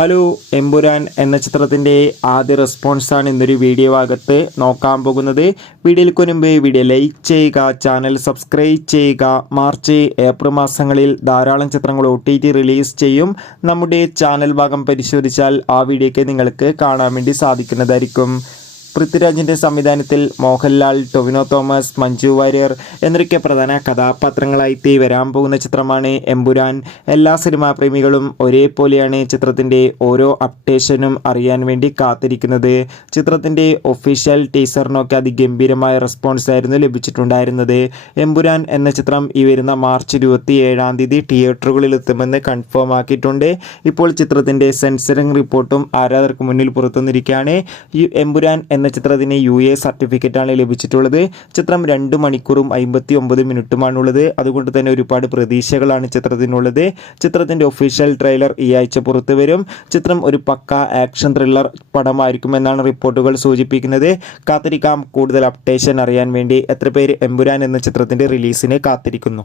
Hello Empuraan എന്ന ചിത്രത്തിന്റെ ആദ്യ റെസ്പോൺസാണ് ഇന്നൊരു വീഡിയോ ഭാഗത്ത് നോക്കാൻ പോകുന്നത്. വീഡിയോയിൽ മുൻപ് വീഡിയോ ലൈക്ക് ചെയ്യുക ചാനൽ സബ്സ്ക്രൈബ് ചെയ്യുക മാർച്ച് ഏപ്രിൽ മാസങ്ങളിൽ ധാരാളം ചിത്രങ്ങൾ ഒ റിലീസ് ചെയ്യും. നമ്മുടെ ചാനൽ ഭാഗം പരിശോധിച്ചാൽ ആ വീഡിയോയ്ക്ക് നിങ്ങൾക്ക് കാണാൻ വേണ്ടി സാധിക്കുന്നതായിരിക്കും. പൃഥ്വിരാജിന്റെ സംവിധാനത്തിൽ മോഹൻലാൽ ടൊവിനോ തോമസ് മഞ്ജു വാര്യർ എന്നൊക്കെ പ്രധാന കഥാപാത്രങ്ങളായി വരാൻ പോകുന്ന ചിത്രമാണ് എമ്പുരാൻ. എല്ലാ സിനിമാ പ്രേമികളും ഒരേപോലെയാണ് ചിത്രത്തിന്റെ ഓരോ അപ്ഡേഷനും അറിയാൻ വേണ്ടി കാത്തിരിക്കുന്നത്. ചിത്രത്തിന്റെ ഒഫീഷ്യൽ ടീസറിനൊക്കെ അതിഗംഭീരമായ റെസ്പോൺസ് ആയിരുന്നു ലഭിച്ചിട്ടുണ്ടായിരുന്നത്. എമ്പുരാൻ എന്ന ചിത്രം ഈ വരുന്ന മാർച്ച് ഇരുപത്തി ഏഴാം തീയതി തിയേറ്ററുകളിൽ എത്തുമെന്ന് കൺഫേം ആക്കിയിട്ടുണ്ട്. ഇപ്പോൾ ചിത്രത്തിന്റെ സെൻസറിംഗ് റിപ്പോർട്ടും ആരാധകർക്ക് മുന്നിൽ പുറത്തുനിന്നിരിക്കുകയാണ് ഈ എമ്പുരാൻ എന്ന ചിത്രത്തിന് യു എ സർട്ടിഫിക്കറ്റാണ് ലഭിച്ചിട്ടുള്ളത്. ചിത്രം രണ്ട് മണിക്കൂറും അമ്പത്തി ഒമ്പത് മിനിറ്റുമാണുള്ളത്. അതുകൊണ്ട് തന്നെ ഒരുപാട് പ്രതീക്ഷകളാണ് ചിത്രത്തിനുള്ളത്. ചിത്രത്തിന്റെ ഒഫീഷ്യൽ ട്രെയിലർ ഈ ആഴ്ച പുറത്തു വരും. ചിത്രം ഒരു പക്ക ആക്ഷൻ ത്രില്ലർ പടമായിരിക്കുമെന്നാണ് റിപ്പോർട്ടുകൾ സൂചിപ്പിക്കുന്നത്. കാത്തിരിക്കാം. കൂടുതൽ അപ്ഡേഷൻ അറിയാൻ വേണ്ടി എത്ര പേര് എമ്പുരാൻ എന്ന ചിത്രത്തിന്റെ റിലീസിനെ കാത്തിരിക്കുന്നു.